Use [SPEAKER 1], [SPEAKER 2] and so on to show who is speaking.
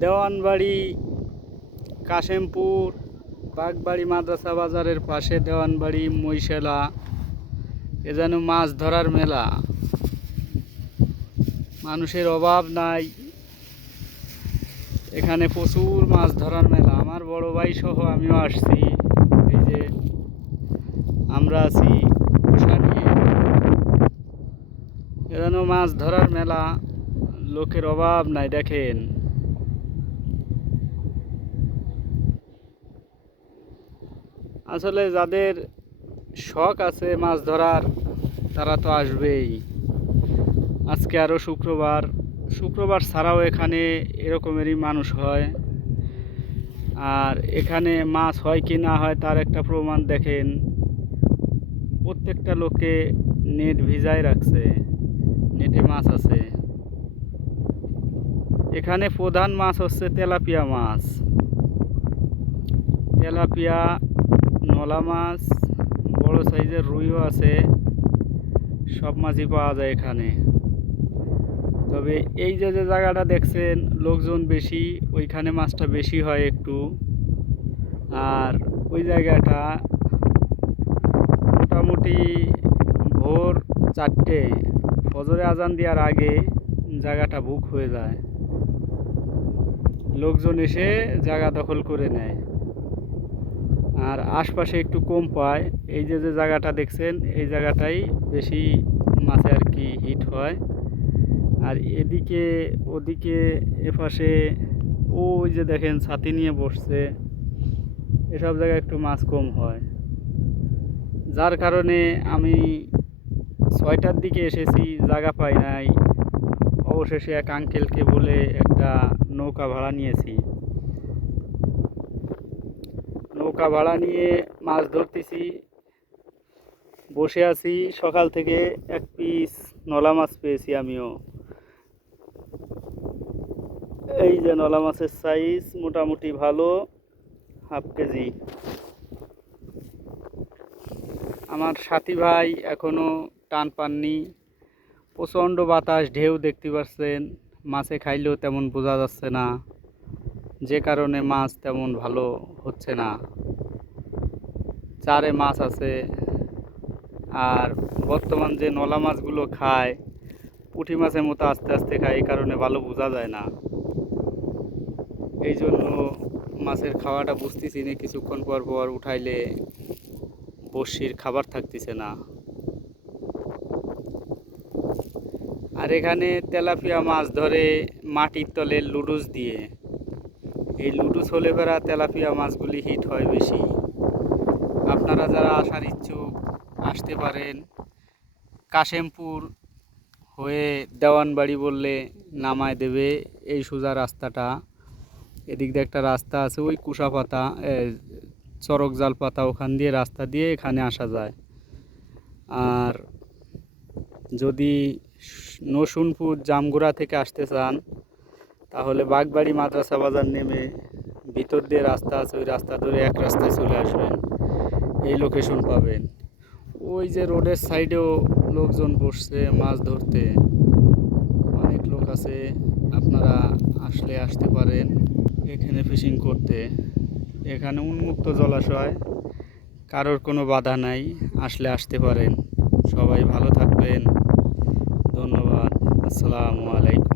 [SPEAKER 1] দেওয়ানবাড়ি, কাশেমপুর, বাগবাড়ি মাদ্রাসা বাজারের পাশে দেওয়ানবাড়ি মহিশালা এ যেন মাছ ধরার মেলা। মানুষের অভাব নাই। এখানে প্রচুর মাছ ধরার মেলা। আমার বড় ভাই সহ আমিও আসছি। এই যে আমরা আছি এ যেন মাছ ধরার মেলা। লোকের অভাব নাই, দেখেন। আসলে যাদের শখ আছে মাছ ধরার, তারা তো আসবেই। আজকে আরও শুক্রবার। শুক্রবার ছাড়াও এখানে এরকমেরই মানুষ হয়। আর এখানে মাছ হয় কি না হয় তার একটা প্রমাণ দেখেন। প্রত্যেকটা লোকে নেট ভিজায় রাখছে। নেটে মাছ আছে। এখানে প্রধান মাছ হচ্ছে তেলাপিয়া মাছ। তেলাপিয়া নলা মাছ, বড় সাইজের রুইও আছে, সব মাছই পাওয়া যায় এখানে। তবে এই যে যে জায়গাটা দেখছেন, লোকজন বেশি, ওইখানে মাছটা বেশি হয় একটু। আর ওই জায়গাটা মোটামুটি ভোর চারটে, ফজরে আজান দেওয়ার আগে জায়গাটা বুক হয়ে যায়। লোকজন এসে জায়গা দখল করে নেয়। আর আশপাশে একটু কম পায়। এই যে যে জায়গাটা দেখছেন, এই জায়গাটাই বেশি মাছে আর কি হিট হয়। আর এদিকে, ওদিকে এপাশে ওই যে দেখেন, ছাতি নিয়ে বসছে। এসব জায়গায় একটু মাছ কম হয়। যার কারণে আমি ছয়টার দিকে এসেছি, জায়গা পাই নাই। অবশেষে এক আঙ্কেলকে বলে একটা নৌকা ভাড়া নিয়েছি। নৌকা ভাড়া নিয়ে মাছ ধরতেছি। বসে আছি, সকাল থেকে এক পিস নলা মাছ পেয়েছি আমিও। এই যে নলা মাছের সাইজ মোটামুটি ভালো হাফ কেজি। আমার সাথী ভাই এখনও টান পাননি। প্রচণ্ড বাতাস, ঢেউ দেখতে পাচ্ছেন, মাছে খাইলেও তেমন বোঝা যাচ্ছে না। যে কারণে মাছ তেমন ভালো হচ্ছে না। চারে মাছ আছে। আর বর্তমান যে নলা মাছগুলো খায়, পুঁটি মাছের মতো আস্তে আস্তে খায়, এই কারণে ভালো বোঝা যায় না। এই জন্য মাছের খাওয়াটা বুঝতেছি না, কিছুক্ষণ পর পর উঠাইলে বড়শির খাবার থাকতেছে না। আর এখানে তেলাপিয়া মাছ ধরে মাটির তলে লুডুস দিয়ে। এই লুডুস হলে বেড়া তেলাপিয়া মাছগুলি হিট হয় বেশি। আপনারা যারা আসার ইচ্ছুক, আসতে পারেন। কাশেমপুর হয়ে দেওয়ানবাড়ি বললে নামায় দেবে এই সোজা রাস্তাটা। এদিক দিয়ে একটা রাস্তা আছে, ওই কুষা পাতা চরক জাল পাতা ওখান দিয়ে রাস্তা দিয়ে এখানে আসা যায়। আর যদি নসুনপুর, জামগুড়া থেকে আসতে চান তাহলে বাগবাড়ি মাদ্রাসা বাজার নেমে ভিতর দিয়ে রাস্তা আছে, ওই রাস্তা ধরে এক রাস্তায় চলে আসবেন, এই লোকেশন পাবেন। ওই যে রোডের সাইডেও লোকজন বসছে মাছ ধরতে। অনেক লোক আছে, আপনারা আসলে আসতে পারেন এখানে ফিশিং করতে। এখানে উন্মুক্ত জলাশয়, কারোর কোনো বাধা নাই, আসলে আসতে পারেন। সবাই ভালো থাকবেন। ধন্যবাদ। আসসালামু আলাইকুম।